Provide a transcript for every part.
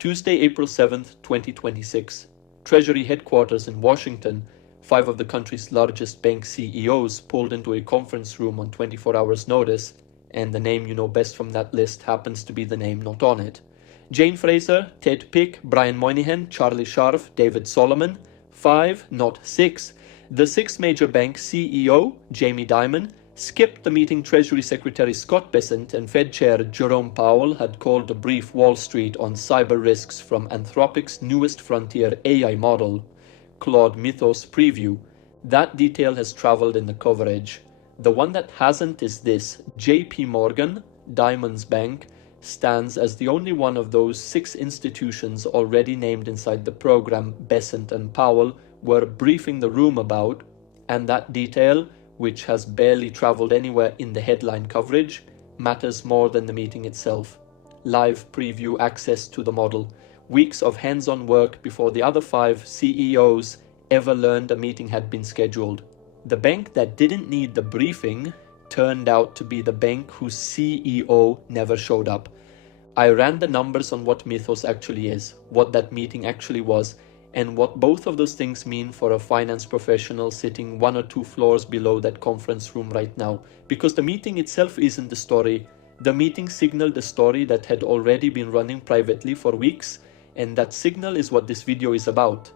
Tuesday, April 7th, 2026. Treasury headquarters in Washington. 5 of the country's largest bank CEOs pulled into a conference room on 24 hours notice, and the name you know best from that list happens to be the name not on it. Jane Fraser, Ted Pick, Brian Moynihan, Charlie Scharf, David Solomon. 5, not 6. The 6 major bank CEO, Jamie Dimon, skipped the meeting Treasury Secretary Scott Bessent and Fed Chair Jerome Powell had called to brief Wall Street on cyber risks from Anthropic's newest frontier AI model, Claude Mythos preview. That detail has traveled in the coverage. The one that hasn't is this: JP Morgan, Dimon's bank, stands as the only one of those 6 institutions already named inside the program Bessent and Powell were briefing the room about, and that detail, which has barely traveled anywhere in the headline coverage, matters more than the meeting itself. Live preview access to the model. Weeks of hands-on work before the other 5 CEOs ever learned a meeting had been scheduled. The bank that didn't need the briefing turned out to be the bank whose CEO never showed up. I ran the numbers on what Mythos actually is, what that meeting actually was, and what both of those things mean for a finance professional sitting 1 or 2 floors below that conference room right now. Because the meeting itself isn't the story. The meeting signaled a story that had already been running privately for weeks, and that signal is what this video is about.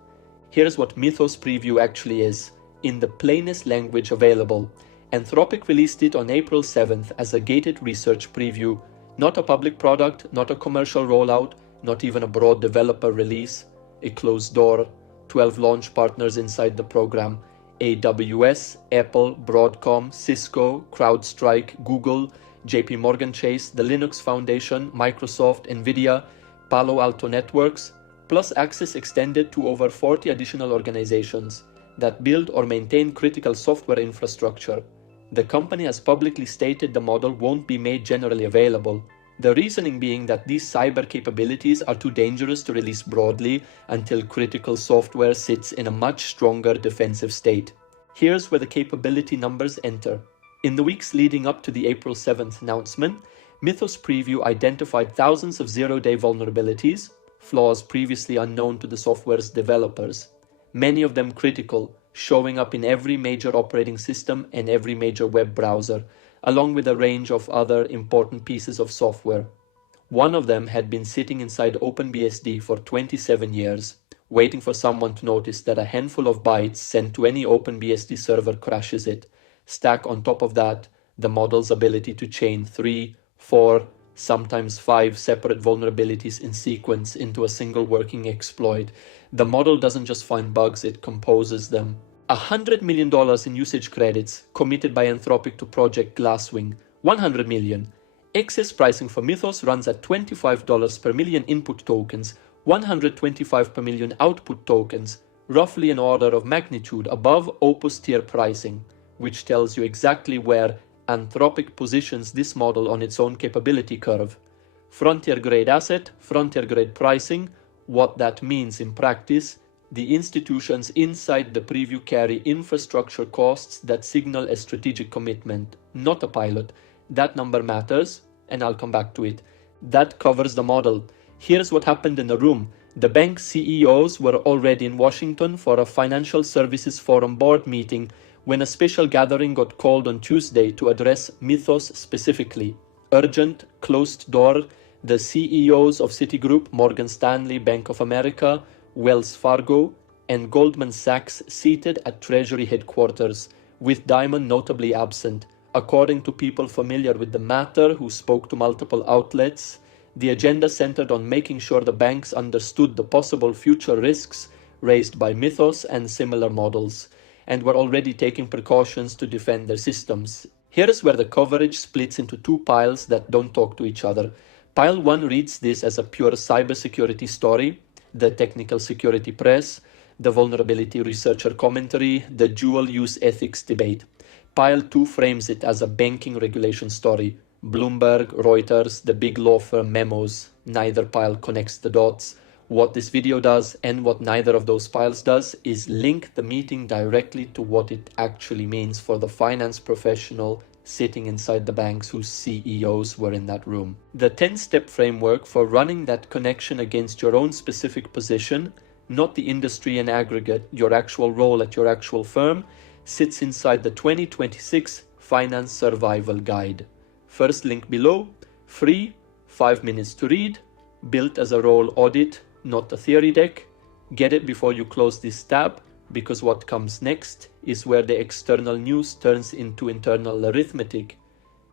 Here's what Mythos preview actually is, in the plainest language available. Anthropic released it on April 7th as a gated research preview, not a public product, not a commercial rollout, not even a broad developer release. A closed door, 12 launch partners inside the program: AWS, Apple, Broadcom, Cisco, CrowdStrike, Google, JP Morgan Chase, the Linux Foundation, Microsoft, Nvidia, Palo Alto Networks, plus access extended to over 40 additional organizations that build or maintain critical software infrastructure. The company has publicly stated the model won't be made generally available. The reasoning being that these cyber capabilities are too dangerous to release broadly until critical software sits in a much stronger defensive state. Here's where the capability numbers enter. In the weeks leading up to the April 7th announcement, Mythos Preview identified thousands of zero-day vulnerabilities, flaws previously unknown to the software's developers, many of them critical, showing up in every major operating system and every major web browser, along with a range of other important pieces of software. One of them had been sitting inside OpenBSD for 27 years, waiting for someone to notice that a handful of bytes sent to any OpenBSD server crashes it. Stack on top of that the model's ability to chain 3, 4, sometimes 5 separate vulnerabilities in sequence into a single working exploit. The model doesn't just find bugs, it composes them. $100 million in usage credits committed by Anthropic to Project Glasswing. $100 million. Excess pricing for Mythos runs at $25 per million input tokens, $125 per million output tokens, roughly an order of magnitude above Opus tier pricing, which tells you exactly where Anthropic positions this model on its own capability curve. Frontier grade asset, frontier grade pricing. What that means in practice: the institutions inside the preview carry infrastructure costs that signal a strategic commitment, not a pilot. That number matters, and I'll come back to it. That covers the model. Here's what happened in the room. The bank CEOs were already in Washington for a Financial Services Forum board meeting when a special gathering got called on Tuesday to address Mythos specifically. Urgent, closed door, the CEOs of Citigroup, Morgan Stanley, Bank of America, Wells Fargo, and Goldman Sachs seated at Treasury headquarters, with Dimon notably absent. According to people familiar with the matter who spoke to multiple outlets, the agenda centered on making sure the banks understood the possible future risks raised by Mythos and similar models, and were already taking precautions to defend their systems. Here's where the coverage splits into 2 piles that don't talk to each other. Pile 1 reads this as a pure cybersecurity story, the technical security press, the vulnerability researcher commentary, the dual-use ethics debate. Pile 2 frames it as a banking regulation story. Bloomberg, Reuters, the big law firm memos. Neither pile connects the dots. What this video does, and what neither of those piles does, is link the meeting directly to what it actually means for the finance professional sitting inside the banks whose CEOs were in that room. The 10-step framework for running that connection against your own specific position, not the industry in aggregate, your actual role at your actual firm, sits inside the 2026 Finance Survival Guide. First link below, free, 5 minutes to read, built as a role audit, not a theory deck. Get it before you close this tab, because what comes next is where the external news turns into internal arithmetic.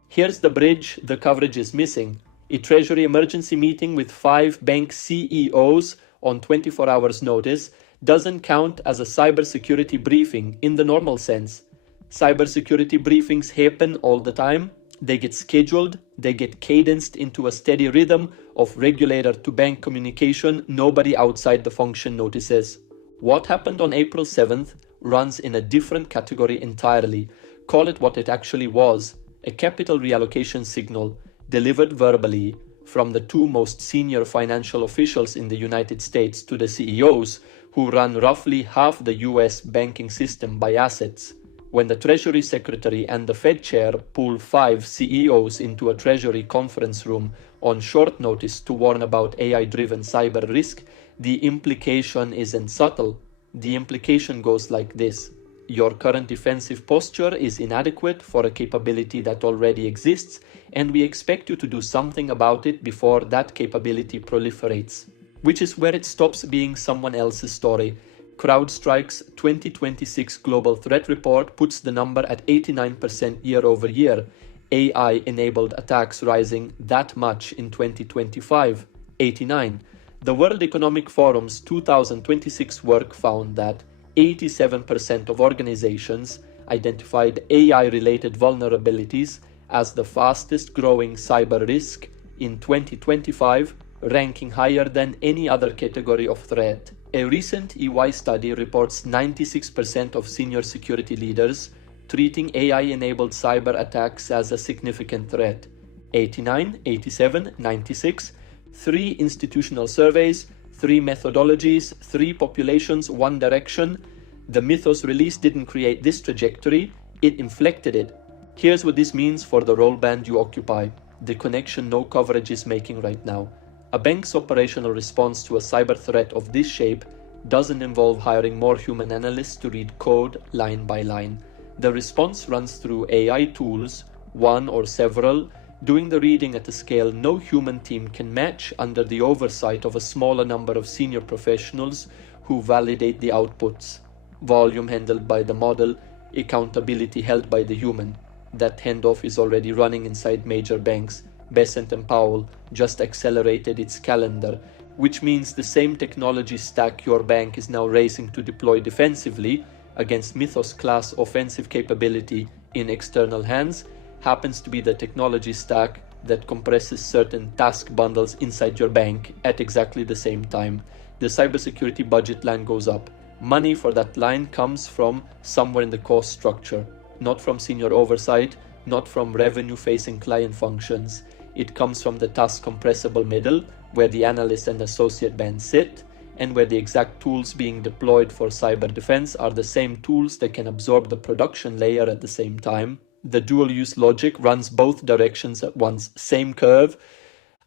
Here's the bridge the coverage is missing. A Treasury emergency meeting with 5 bank CEOs on 24 hours notice doesn't count as a cybersecurity briefing in the normal sense. Cybersecurity briefings happen all the time. They get scheduled, they get cadenced into a steady rhythm of regulator to bank communication nobody outside the function notices. What happened on April 7th runs in a different category entirely. Call it what it actually was, a capital reallocation signal delivered verbally from the 2 most senior financial officials in the United States to the CEOs who run roughly half the US banking system by assets. When the Treasury Secretary and the Fed Chair pull 5 CEOs into a Treasury conference room on short notice to warn about AI-driven cyber risk, the implication isn't subtle. The implication goes like this. Your current defensive posture is inadequate for a capability that already exists, and we expect you to do something about it before that capability proliferates. Which is where it stops being someone else's story. CrowdStrike's 2026 Global Threat Report puts the number at 89% year-over-year, AI-enabled attacks rising that much in 2025, 89. The World Economic Forum's 2026 work found that 87% of organizations identified AI-related vulnerabilities as the fastest growing cyber risk in 2025, ranking higher than any other category of threat. A recent EY study reports 96% of senior security leaders treating AI-enabled cyber attacks as a significant threat. 89, 87, 96, 3 institutional surveys, 3 methodologies, 3 populations, 1 direction. The Mythos release didn't create this trajectory, it inflected it. Here's what this means for the role band you occupy, the connection no coverage is making right now. A bank's operational response to a cyber threat of this shape doesn't involve hiring more human analysts to read code line by line. The response runs through AI tools, one or several, doing the reading at a scale no human team can match under the oversight of a smaller number of senior professionals who validate the outputs. Volume handled by the model, accountability held by the human. That handoff is already running inside major banks. Bessent and Powell just accelerated its calendar, which means the same technology stack your bank is now racing to deploy defensively against Mythos class offensive capability in external hands happens to be the technology stack that compresses certain task bundles inside your bank at exactly the same time. The cybersecurity budget line goes up. Money for that line comes from somewhere in the cost structure, not from senior oversight, not from revenue-facing client functions. It comes from the task compressible middle, where the analyst and associate bands sit, and where the exact tools being deployed for cyber defense are the same tools that can absorb the production layer at the same time. The dual-use logic runs both directions at once, same curve.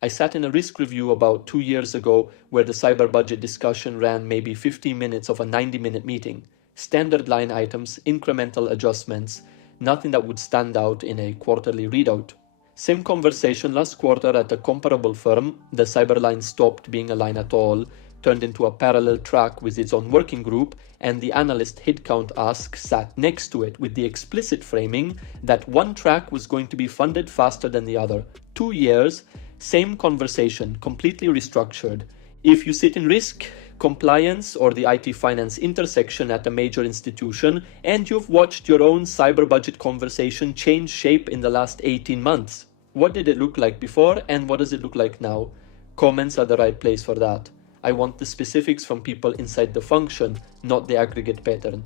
I sat in a risk review about 2 years ago where the cyber budget discussion ran maybe 15 minutes of a 90-minute meeting. Standard line items, incremental adjustments, nothing that would stand out in a quarterly readout. Same conversation last quarter at a comparable firm. The cyber line stopped being a line at all, turned into a parallel track with its own working group, and the analyst headcount ask sat next to it with the explicit framing that one track was going to be funded faster than the other. 2 years, same conversation, completely restructured. If you sit in risk, compliance, or the IT finance intersection at a major institution, and you've watched your own cyber budget conversation change shape in the last 18 months. What did it look like before, and what does it look like now? Comments are the right place for that. I want the specifics from people inside the function, not the aggregate pattern.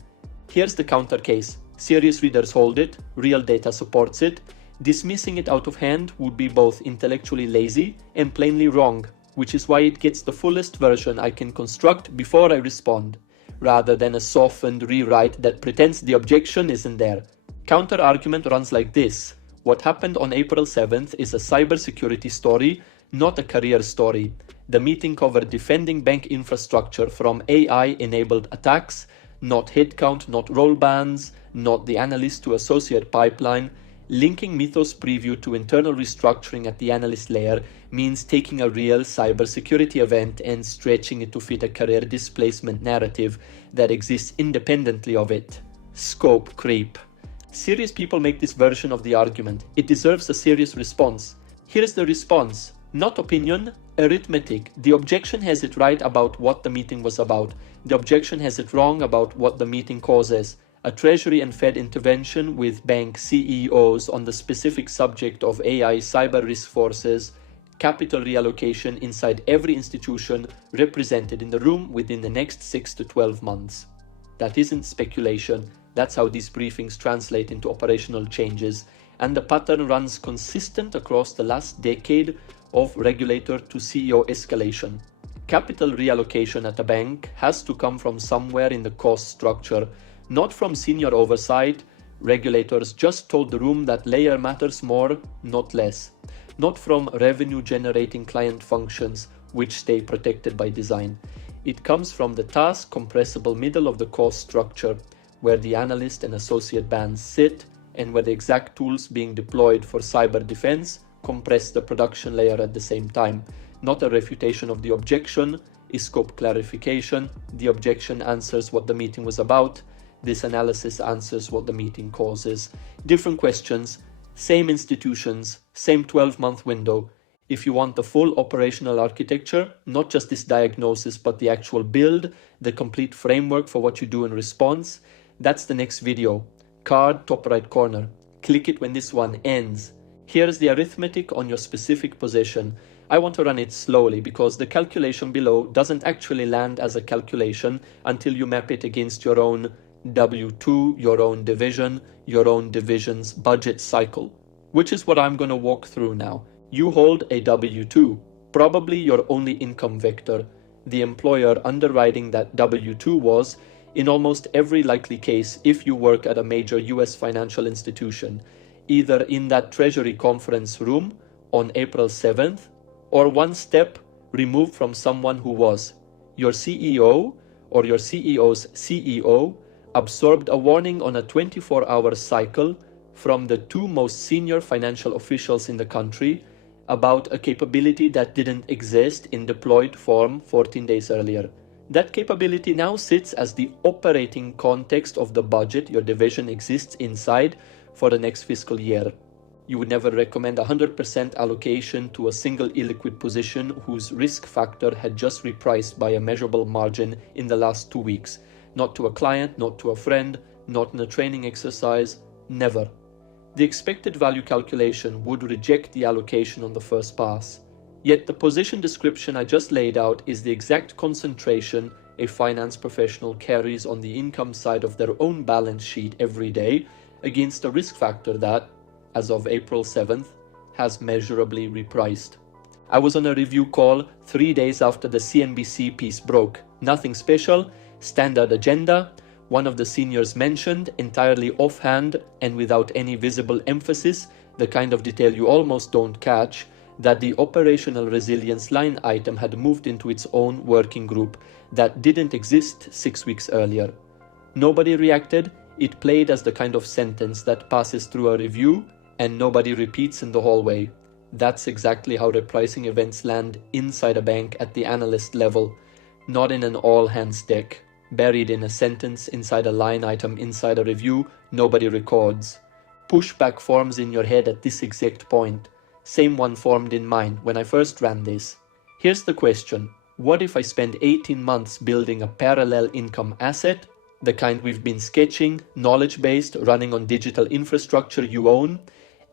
Here's the counter case. Serious readers hold it, real data supports it. Dismissing it out of hand would be both intellectually lazy and plainly wrong, which is why it gets the fullest version I can construct before I respond, rather than a softened rewrite that pretends the objection isn't there. Counter-argument runs like this. What happened on April 7th is a cybersecurity story, not a career story. The meeting covered defending bank infrastructure from AI-enabled attacks, not headcount, not role bans, not the analyst to associate pipeline. Linking Mythos preview to internal restructuring at the analyst layer means taking a real cybersecurity event and stretching it to fit a career displacement narrative that exists independently of it. Scope creep. Serious people make this version of the argument. It deserves a serious response. Here is the response. Not opinion, arithmetic. The objection has it right about what the meeting was about. The objection has it wrong about what the meeting causes. A Treasury-and-Fed intervention with bank CEOs on the specific subject of AI cyber risk forces, capital reallocation inside every institution represented in the room within the next 6 to 12 months. That isn't speculation. That's how these briefings translate into operational changes, and the pattern runs consistent across the last decade of regulator to CEO escalation. Capital reallocation at a bank has to come from somewhere in the cost structure, not from senior oversight. Regulators just told the room that layer matters more, not less. Not from revenue-generating client functions, which stay protected by design. It comes from the task compressible middle of the cost structure, where the analyst and associate bands sit, and where the exact tools being deployed for cyber defense compress the production layer at the same time. Not a refutation of the objection, is scope clarification. The objection answers what the meeting was about. This analysis answers what the meeting causes. Different questions, same institutions, same 12-month window. If you want the full operational architecture, not just this diagnosis, but the actual build, the complete framework for what you do in response, that's the next video. Card, top right corner. Click it when this one ends. Here's the arithmetic on your specific position. I want to run it slowly because the calculation below doesn't actually land as a calculation until you map it against your own W2, your own division's budget cycle, which is what I'm going to walk through now. You hold a W2, probably your only income vector. The employer underwriting that W2 was, in almost every likely case, if you work at a major US financial institution, either in that Treasury conference room on April 7th, or one step removed from someone who was. Your CEO or your CEO's CEO absorbed a warning on a 24-hour cycle from the two most senior financial officials in the country about a capability that didn't exist in deployed form 14 days earlier. That capability now sits as the operating context of the budget your division exists inside for the next fiscal year. You would never recommend 100% allocation to a single illiquid position whose risk factor had just repriced by a measurable margin in the last 2 weeks. Not to a client, not to a friend, not in a training exercise, never. The expected value calculation would reject the allocation on the first pass. Yet the position description I just laid out is the exact concentration a finance professional carries on the income side of their own balance sheet every day against a risk factor that, as of April 7th, has measurably repriced. I was on a review call 3 days after the CNBC piece broke. Nothing special, standard agenda. One of the seniors mentioned, entirely offhand and without any visible emphasis, the kind of detail you almost don't catch, that the operational resilience line item had moved into its own working group that didn't exist 6 weeks earlier. Nobody reacted. It played as the kind of sentence that passes through a review and nobody repeats in the hallway. That's exactly how repricing events land inside a bank at the analyst level, not in an all-hands deck, buried in a sentence inside a line item inside a review nobody records. Pushback forms in your head at this exact point. Same one formed in mine when I first ran this. Here's the question. What if I spend 18 months building a parallel income asset, the kind we've been sketching, knowledge-based, running on digital infrastructure you own,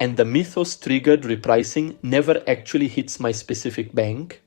and the Mythos-triggered repricing never actually hits my specific bank?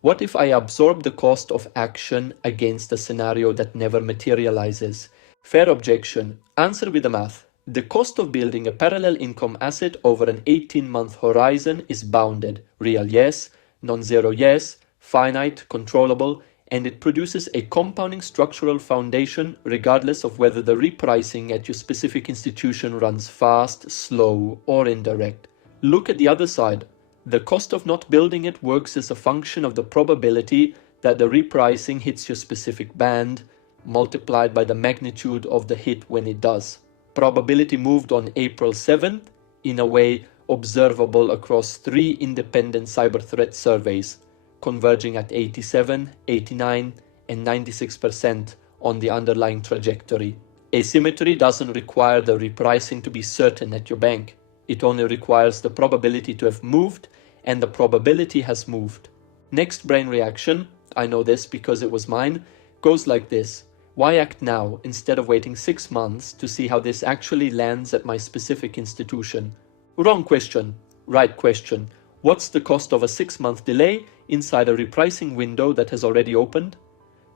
What if I absorb the cost of action against a scenario that never materializes? Fair objection. Answer with the math. The cost of building a parallel income asset over an 18-month horizon is bounded. Real yes, non-zero yes, finite, controllable, and it produces a compounding structural foundation regardless of whether the repricing at your specific institution runs fast, slow, or indirect. Look at the other side. The cost of not building it works as a function of the probability that the repricing hits your specific band, multiplied by the magnitude of the hit when it does. Probability moved on April 7th in a way observable across 3 independent cyber threat surveys, converging at 87, 89, and 96% on the underlying trajectory. Asymmetry doesn't require the repricing to be certain at your bank. It only requires the probability to have moved, and the probability has moved. Next brain reaction, I know this because it was mine, goes like this. Why act now instead of waiting 6 months to see how this actually lands at my specific institution? Wrong question. Right question. What's the cost of a 6-month delay inside a repricing window that has already opened?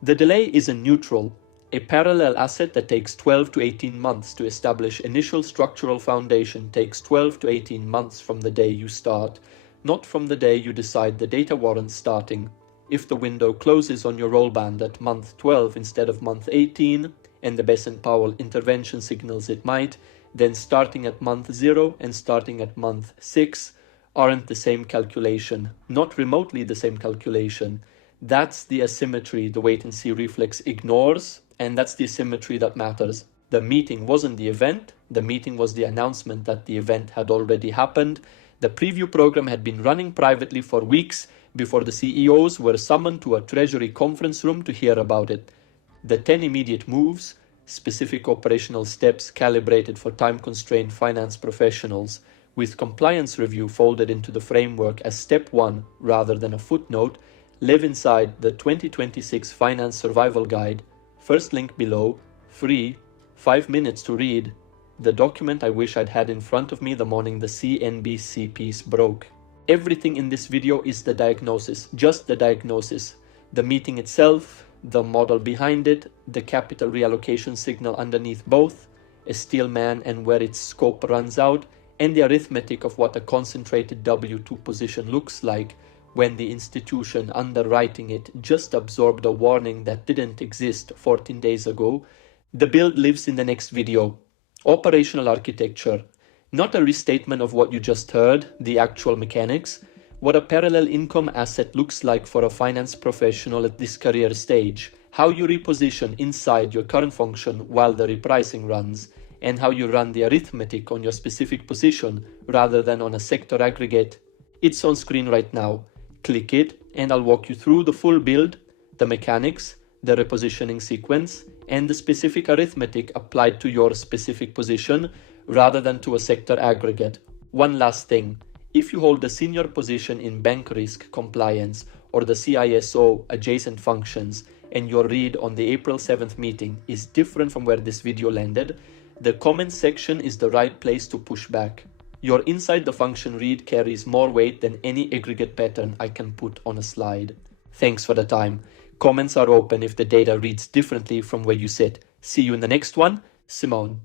The delay isn't neutral. A parallel asset that takes 12 to 18 months to establish initial structural foundation takes 12 to 18 months from the day you start, not from the day you decide the data warrants starting. If the window closes on your rollband at month 12 instead of month 18, and the Bessent Powell intervention signals it might, then starting at month 0 and starting at month 6 aren't the same calculation, not remotely the same calculation. That's the asymmetry the wait-and-see reflex ignores, and that's the asymmetry that matters. The meeting wasn't the event, the meeting was the announcement that the event had already happened. The preview program had been running privately for weeks before the CEOs were summoned to a Treasury conference room to hear about it. The 10 immediate moves, specific operational steps calibrated for time-constrained finance professionals, with compliance review folded into the framework as step 1 rather than a footnote, live inside the 2026 Finance Survival Guide. First link below, free, 5 minutes to read. The document I wish I'd had in front of me the morning the CNBC piece broke. Everything in this video is the diagnosis, just the diagnosis. The meeting itself, the model behind it, the capital reallocation signal underneath both, a steel man and where its scope runs out, and the arithmetic of what a concentrated W2 position looks like when the institution underwriting it just absorbed a warning that didn't exist 14 days ago. The build lives in the next video. Operational architecture. Not a restatement of what you just heard, the actual mechanics, what a parallel income asset looks like for a finance professional at this career stage, how you reposition inside your current function while the repricing runs, and how you run the arithmetic on your specific position rather than on a sector aggregate. It's on screen right now. Click it and I'll walk you through the full build, the mechanics, the repositioning sequence, and the specific arithmetic applied to your specific position rather than to a sector aggregate. One last thing, if you hold a senior position in bank risk compliance or the CISO adjacent functions and your read on the April 7th meeting is different from where this video landed, the comments section is the right place to push back. Your inside the function read carries more weight than any aggregate pattern I can put on a slide. Thanks for the time. Comments are open if the data reads differently from where you sit. See you in the next one. Simone.